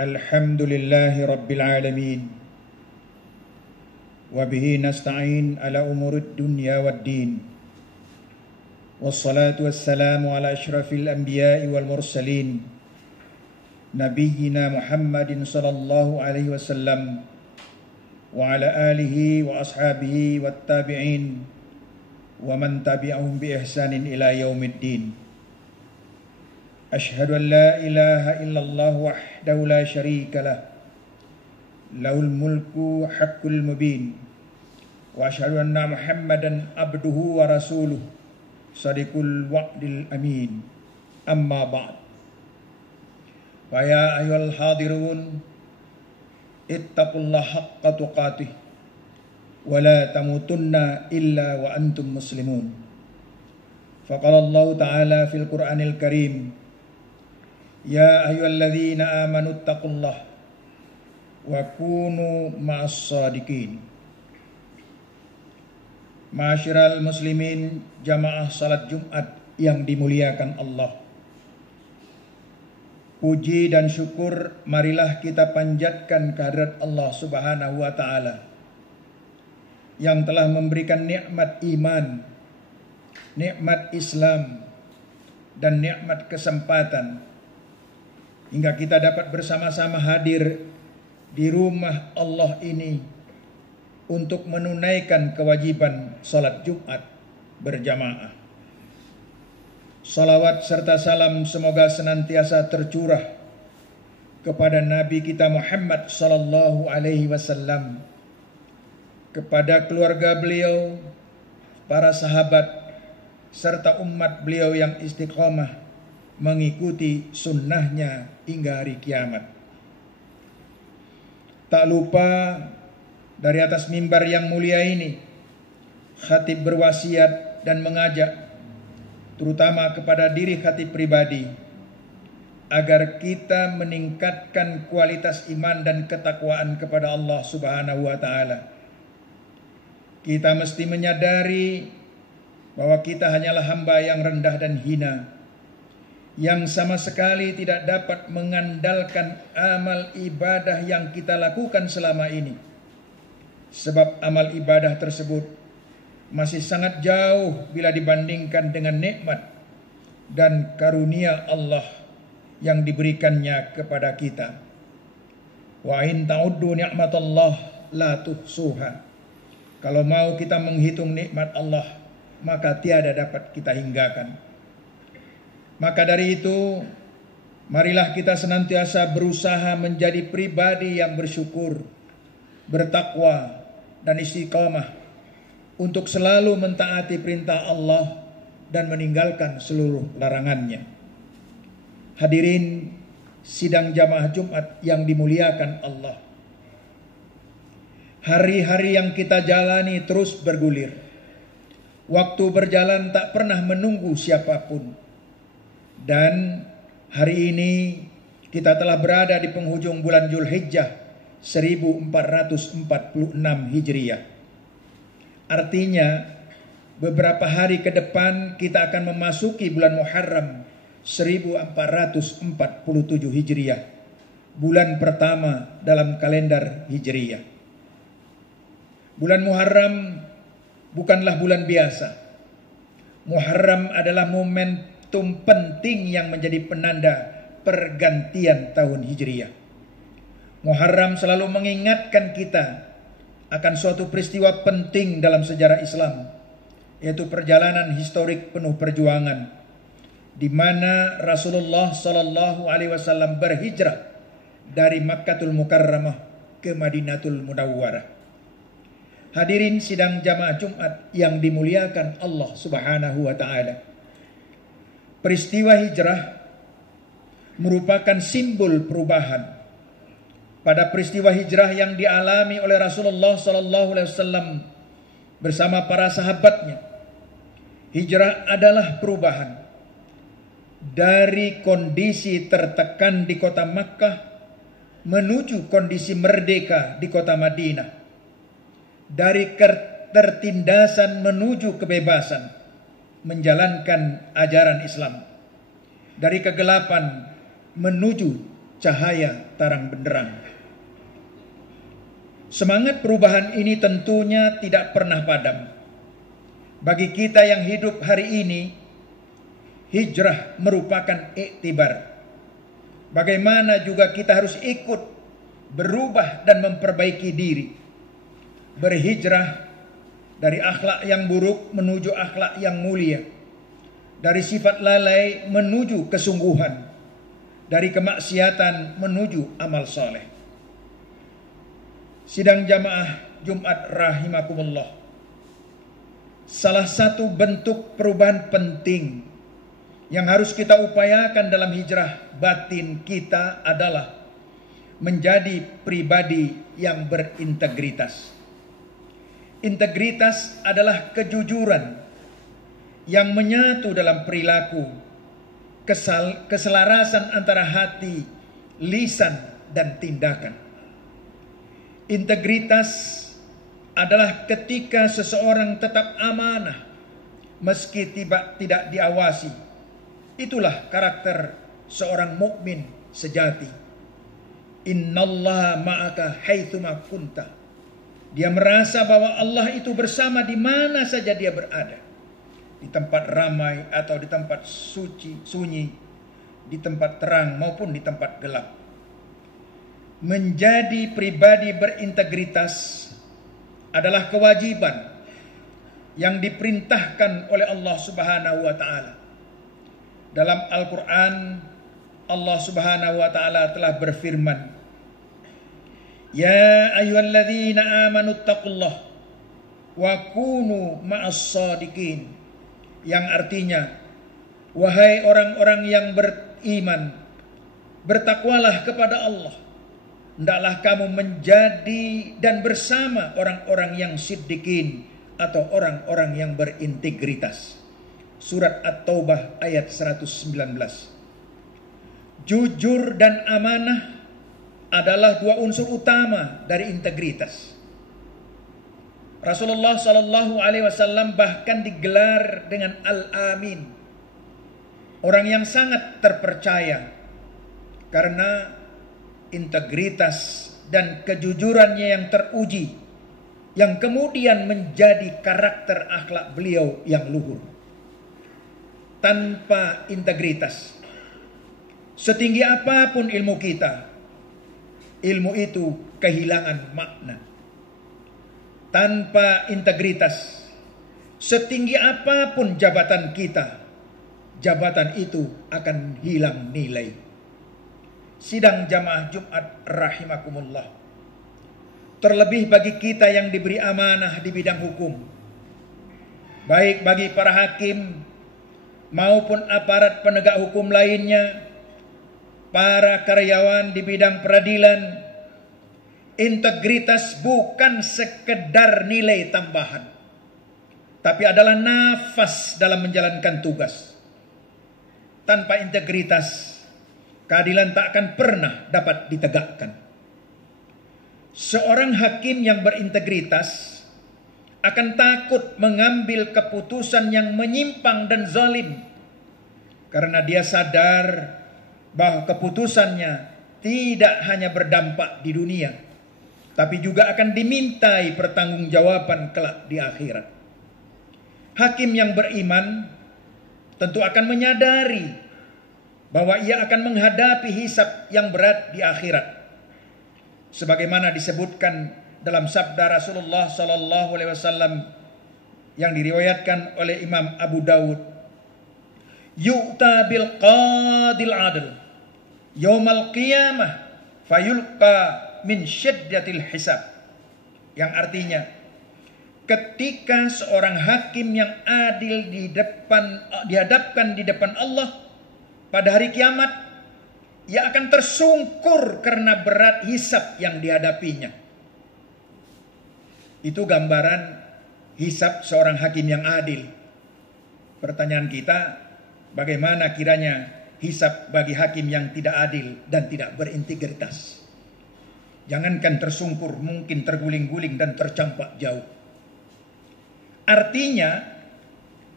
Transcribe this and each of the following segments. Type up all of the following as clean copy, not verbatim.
Alhamdulillahi Rabbil Alamin. Wabihi nasta'in ala umurid dunya wad din. Wassalatu wassalamu ala ashrafil anbiya'i wal mursalin. Nabiyyina Muhammadin sallallahu alaihi wasallam. Wa ala alihi wa ashabihi wat tabi'in. Wa man tabi'ahum bi ihsanin ila yaumiddin. Ashhadu an la ilaha illallah wahdahu la syarika lah. Lahul mulku haqqul mubin. Wa ashhadu anna Muhammadan abduhu wa rasuluh. Sadiqul wa'dil amin. Amma ba'd. Wa ya ayyuhal hadirun, ittaqullaha haqqa tuqatih. Wa la tamutunna illa wa antum muslimun. Faqala Allah Ta'ala fil Qur'anil Karim, ya ayyuhalladzina amanu ittaqullah wa kunu ma'as shadiqin. Ma'asyiral muslimin, jamaah salat Jumat yang dimuliakan Allah. Puji dan syukur marilah kita panjatkan kehadirat Allah Subhanahu wa taala yang telah memberikan nikmat iman, nikmat Islam, dan nikmat kesempatan hingga kita dapat bersama-sama hadir di rumah Allah ini untuk menunaikan kewajiban salat Jumat berjamaah. Salawat serta salam semoga senantiasa tercurah kepada Nabi kita Muhammad sallallahu alaihi wasallam, kepada keluarga beliau, para sahabat, serta umat beliau yang istiqomah mengikuti sunnahnya hingga hari kiamat. Tak lupa dari atas mimbar yang mulia ini, khatib berwasiat dan mengajak, terutama kepada diri khatib pribadi, agar kita meningkatkan kualitas iman dan ketakwaan kepada Allah Subhanahu wa taala. Kita mesti menyadari bahwa kita hanyalah hamba yang rendah dan hina, yang sama sekali tidak dapat mengandalkan amal ibadah yang kita lakukan selama ini. Sebab amal ibadah tersebut masih sangat jauh bila dibandingkan dengan nikmat dan karunia Allah yang diberikannya kepada kita. Wa in ta'uddu ni'matallah la tuhsuha. Kalau mau kita menghitung nikmat Allah, maka tiada dapat kita hinggakan. Maka dari itu, marilah kita senantiasa berusaha menjadi pribadi yang bersyukur, bertakwa, dan istiqamah untuk selalu mentaati perintah Allah dan meninggalkan seluruh larangannya. Hadirin sidang jamaah Jumat yang dimuliakan Allah. Hari-hari yang kita jalani terus bergulir. Waktu berjalan tak pernah menunggu siapapun. Dan hari ini kita telah berada di penghujung bulan Zulhijjah 1446 Hijriah. Artinya beberapa hari ke depan kita akan memasuki bulan Muharram 1447 Hijriah, bulan pertama dalam kalender Hijriah. Bulan Muharram bukanlah bulan biasa. Muharram adalah momentum penting yang menjadi penanda pergantian tahun Hijriah. Muharram selalu mengingatkan kita akan suatu peristiwa penting dalam sejarah Islam, yaitu perjalanan historik penuh perjuangan, di mana Rasulullah Sallallahu Alaihi Wasallam berhijrah dari Makkatul Mukarramah ke Madinatul Munawwarah. Hadirin sidang jamaah Jumat yang dimuliakan Allah Subhanahu wa taala. Peristiwa hijrah merupakan simbol perubahan. Pada peristiwa hijrah yang dialami oleh Rasulullah SAW bersama para sahabatnya, hijrah adalah perubahan dari kondisi tertekan di kota Makkah menuju kondisi merdeka di kota Madinah, dari ketertindasan menuju kebebasan, menjalankan ajaran Islam, dari kegelapan menuju cahaya tarang benderang. Semangat perubahan ini tentunya tidak pernah padam. Bagi kita yang hidup hari ini, hijrah merupakan iktibar. Bagaimana juga kita harus ikut berubah dan memperbaiki diri. Berhijrah dari akhlak yang buruk menuju akhlak yang mulia. Dari sifat lalai menuju kesungguhan. Dari kemaksiatan menuju amal soleh. Sidang jamaah Jumat rahimakumullah. Salah satu bentuk perubahan penting yang harus kita upayakan dalam hijrah batin kita adalah menjadi pribadi yang berintegritas. Integritas adalah kejujuran yang menyatu dalam perilaku, keselarasan antara hati, lisan, dan tindakan. Integritas adalah ketika seseorang tetap amanah meski tidak diawasi. Itulah karakter seorang mukmin sejati. Innallaha ma'aka haitsuma kunta. Dia merasa bahwa Allah itu bersama di mana saja dia berada. Di tempat ramai atau di tempat sunyi, di tempat terang maupun di tempat gelap. Menjadi pribadi berintegritas adalah kewajiban yang diperintahkan oleh Allah Subhanahu wa taala. Dalam Al-Quran, Allah Subhanahu wa ta'ala telah berfirman, Ya ayyuhalladzina amanu taqullah wa kunu ma'as sadiqin. Yang artinya, wahai orang-orang yang beriman, bertakwalah kepada Allah. Hendaklah kamu menjadi dan bersama orang-orang yang siddiqin atau orang-orang yang berintegritas. Surat At-Taubah ayat 119. Jujur dan amanah adalah dua unsur utama dari integritas. Rasulullah Shallallahu Alaihi Wasallam bahkan digelar dengan Al-Amin, orang yang sangat terpercaya karena integritas dan kejujurannya yang teruji, yang kemudian menjadi karakter akhlak beliau yang luhur. Tanpa integritas, setinggi apapun ilmu kita, ilmu itu kehilangan makna. Tanpa integritas, setinggi apapun jabatan kita, jabatan itu akan hilang nilai. Sidang jamaah Jumat rahimakumullah. Terlebih bagi kita yang diberi amanah di bidang hukum, baik bagi para hakim maupun aparat penegak hukum lainnya, para karyawan di bidang peradilan, integritas bukan sekedar nilai tambahan, tapi adalah nafas dalam menjalankan tugas. Tanpa integritas, keadilan tak akan pernah dapat ditegakkan. Seorang hakim yang berintegritas akan takut mengambil keputusan yang menyimpang dan zalim, karena dia sadar bahwa keputusannya tidak hanya berdampak di dunia, tapi juga akan dimintai pertanggungjawaban kelak di akhirat. Hakim yang beriman tentu akan menyadari bahwa ia akan menghadapi hisab yang berat di akhirat, sebagaimana disebutkan dalam sabda Rasulullah Sallallahu Alaihi Wasallam yang diriwayatkan oleh Imam Abu Dawud, yu'ta bil qadil adl yaumal qiyamah fayulqa min syiddatil hisab. Yang artinya, ketika seorang hakim yang adil dihadapkan di depan Allah pada hari kiamat, ia akan tersungkur karena berat hisab yang dihadapinya. Itu gambaran hisab seorang hakim yang adil. Pertanyaan kita, bagaimana kiranya hisab bagi hakim yang tidak adil dan tidak berintegritas? Jangankan tersungkur, mungkin terguling-guling dan tercampak jauh. Artinya,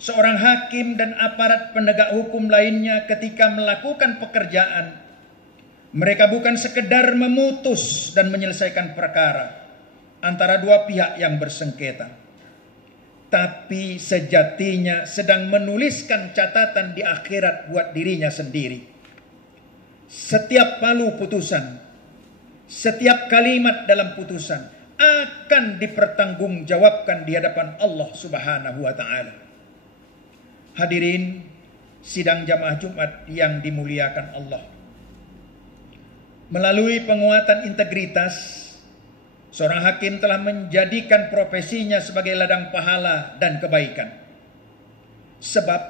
seorang hakim dan aparat penegak hukum lainnya ketika melakukan pekerjaan Mereka bukan sekedar memutus dan menyelesaikan perkara antara dua pihak yang bersengketa, tapi sejatinya sedang menuliskan catatan di akhirat buat dirinya sendiri. Setiap palu putusan, setiap kalimat dalam putusan akan dipertanggungjawabkan di hadapan Allah Subhanahu wa Ta'ala. Hadirin sidang jamaah Jumat yang dimuliakan Allah, melalui penguatan integritas, seorang hakim telah menjadikan profesinya sebagai ladang pahala dan kebaikan. Sebab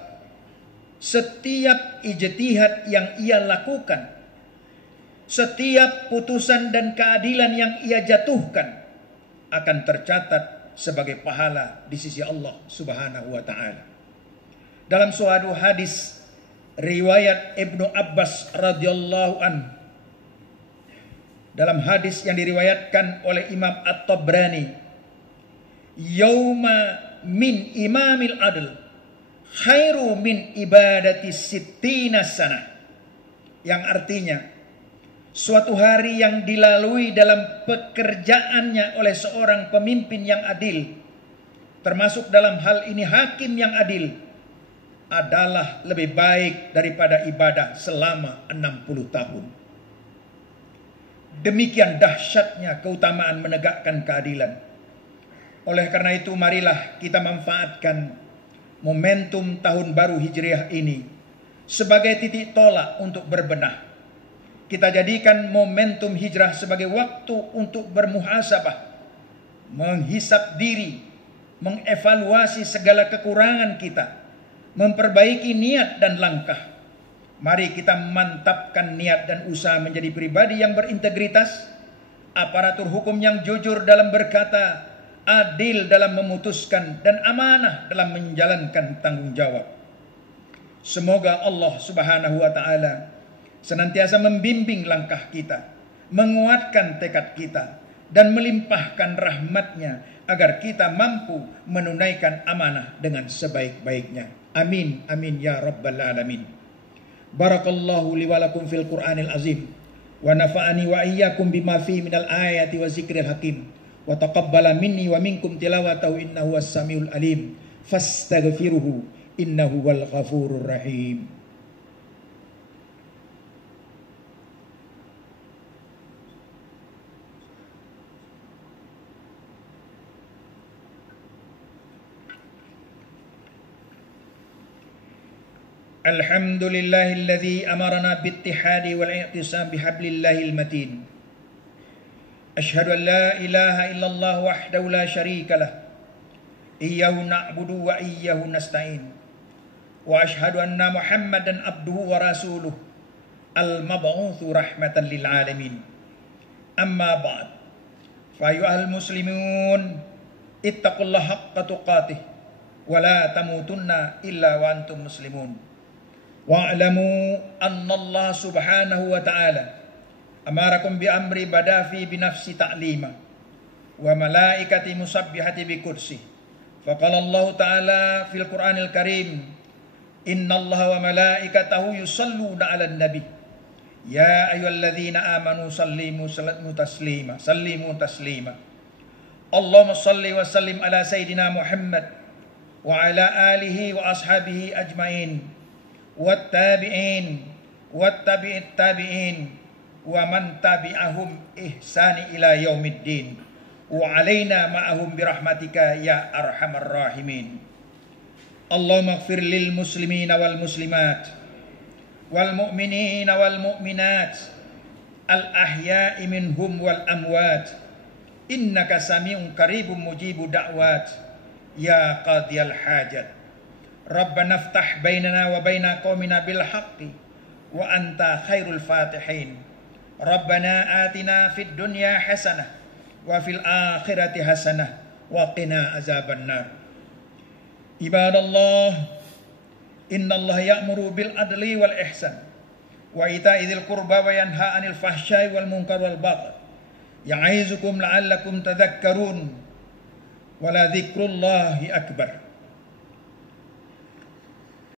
setiap ijtihad yang ia lakukan, setiap putusan dan keadilan yang ia jatuhkan akan tercatat sebagai pahala di sisi Allah Subhanahu wa Ta'ala. Dalam suatu hadis riwayat Ibnu Abbas radhiyallahu anhu, dalam hadis yang diriwayatkan oleh Imam At-Tabrani, yauma min imamil adl khairu min ibadati sittina sana, yang artinya suatu hari yang dilalui dalam pekerjaannya oleh seorang pemimpin yang adil, termasuk dalam hal ini hakim yang adil, adalah lebih baik daripada ibadah selama 60 tahun. Demikian dahsyatnya keutamaan menegakkan keadilan. Oleh karena itu, marilah kita manfaatkan momentum tahun baru Hijriah ini sebagai titik tolak untuk berbenah. Kita jadikan momentum hijrah sebagai waktu untuk bermuhasabah, menghisap diri, mengevaluasi segala kekurangan kita, memperbaiki niat dan langkah. Mari kita mantapkan niat dan usaha menjadi pribadi yang berintegritas, aparatur hukum yang jujur dalam berkata, adil dalam memutuskan, dan amanah dalam menjalankan tanggung jawab. Semoga Allah Subhanahu wa Ta'ala senantiasa membimbing langkah kita, menguatkan tekad kita, dan melimpahkan rahmatnya agar kita mampu menunaikan amanah dengan sebaik-baiknya. Amin, amin ya rabbal alamin. Barakallahu li wa lakum fil Qur'anil azim, wa nafa'ani wa iyyakum bima fi minal ayati wa zikril hakim, wa taqabbala minni wa minkum tilawatahu innahu was-samiul alim. Fastaghfiruhu innahu wal ghafurur rahim. Alhamdulillahilladzi amarna bittihadi wal i'tisam bihablillahil matin. Asyhadu an la ilaha illallah wahdahu la syarika lah. Iyyahu na'budu wa iyyahu nasta'in. Wa asyhadu anna Muhammadan abduhu wa rasuluh al-mab'utsu rahmatan lil alamin. Amma ba'd. Fa ayyuhal muslimun ittaqullaha haqqa tuqatih wa la tamutunna illa wa antum muslimun. Wa'lamu anna Allah subhanahu wa ta'ala amarakum bi amri badafi bi nafsi ta'lima wa malaikati musabbihati bi kursi. Faqala Allah ta'ala fil Qur'anil Karim, inna Allah wa malaikatahu yusalluna 'alan nabi ya ayyuhalladzina amanu sallimu taslima. Allahumma salli wa sallim ala sayyidina Muhammad wa ala alihi wa ashabihi ajmain wattabi'in wattabi'it tabi'in wa man tabi'ahum ihsani ila yaumiddin wa alaina ma'ahum birahmatika ya arhamar rahimin. Allahumma ighfir lil muslimina wal muslimat wal mu'minina wal mu'minat al ahya'i minhum wal amwat innaka sami'un qaribun mujibu da'wat ya qadiyal hajat. Rabbana iftah bainana wa baina qaumina bil haqqi wa anta khairul fatihin. Rabbana atina fid dunya hasanah wa fil akhirati hasanah wa qina azaban nar. Ibadallah, innallaha ya'muru bil adli wal ihsan wa ita'i dzil qurba wa yanha 'anil fahsya'i wal munkar wal baghi. Ya'izukum la'allakum tadhakkarun. Wa la dzikrullahi akbar.